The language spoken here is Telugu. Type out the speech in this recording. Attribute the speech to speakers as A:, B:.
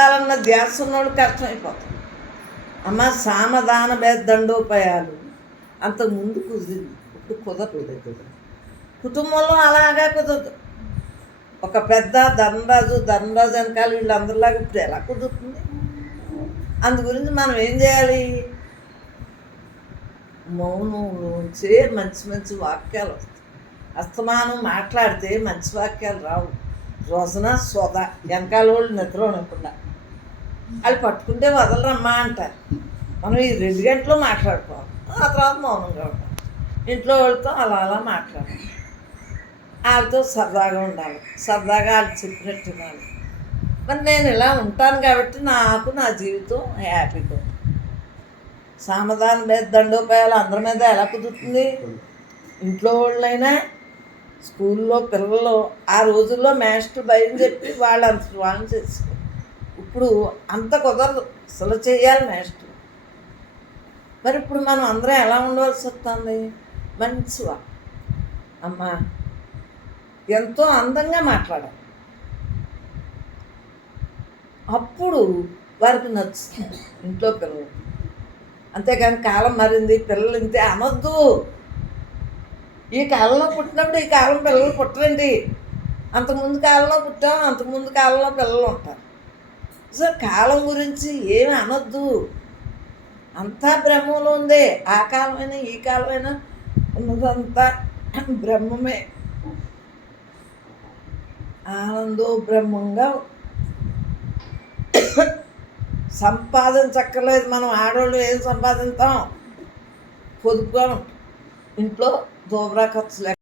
A: కావాలన్న ధ్యాస ఉన్నోడు కష్టమైపోతుంది అమ్మ సామధాన దండోపాయాలు. అంత ముందు కుదిరింది. ఇప్పుడు కుదరదు. కుటుంబంలో అలాగా కుదరదు. ఒక పెద్ద ధనరాజు ధనరాజు వెనకాల వీళ్ళందరిలాగా ఇప్పుడు ఎలా కుదురుతుంది? అందు గురించి మనం ఏం చేయాలి? మౌనంలోంచే మంచి మంచి వాక్యాలు వస్తాయి. అస్తమానం మాట్లాడితే మంచి వాక్యాలు రావు. రోజున సోద. వెనకాల వాళ్ళు నిద్ర ఉండకుండా వాళ్ళు పట్టుకుంటే వదలరమ్మా అంటారు. మనం ఈ రెండు గంటలు మాట్లాడుకోవాలి. ఆ తర్వాత మౌనంగా ఉంటాం. ఇంట్లో వాళ్ళతో అలా అలా మాట్లాడాలి. వాళ్ళతో సరదాగా ఉండాలి. సరదాగా వాళ్ళు చెప్పినట్టు ఉండాలి. మరి నేను ఇలా ఉంటాను కాబట్టి నాకు నా జీవితం హ్యాపీగా సామధాన మీద దండోపాయాలు అందరి మీద ఎలా కుదురుతుంది? ఇంట్లో వాళ్ళైనా స్కూల్లో పిల్లలు ఆ రోజుల్లో మాస్టర్ భయం చెప్పి వాళ్ళు అంత వాళ్ళని చేసుకో ఇప్పుడు అంత కుదరదు. అసలు చేయాలి నెక్స్ట్ మరి ఇప్పుడు మనం అందరం ఎలా ఉండవలసి వస్తుంది? మంచివా? అమ్మా ఎంతో అందంగా మాట్లాడాలి అప్పుడు వారికి నచ్చుతుంది. ఇంట్లో పిల్లలు. అంతేకాని కాలం మారింది పిల్లలు ఇంతే అనొద్దు. ఈ కాలంలో పుట్టినప్పుడు ఈ కాలం పిల్లలు పుట్టరండి. అంతకుముందు కాలంలో పుట్టాం అంతకుముందు కాలంలో పిల్లలు ఉంటారు. సో కాలం గురించి ఏమి అనొద్దు. అంతా బ్రహ్మంలో ఉందే. ఆ కాలమైనా ఈ కాలమైనా ఉన్నదంతా బ్రహ్మమే. ఆనందో బ్రహ్మంగా సంపాదించక్కర్లేదు. మనం ఆడవాళ్ళు ఏం సంపాదిస్తాం? పొదుపుగా ఇంట్లో దోబరా ఖర్చు లేక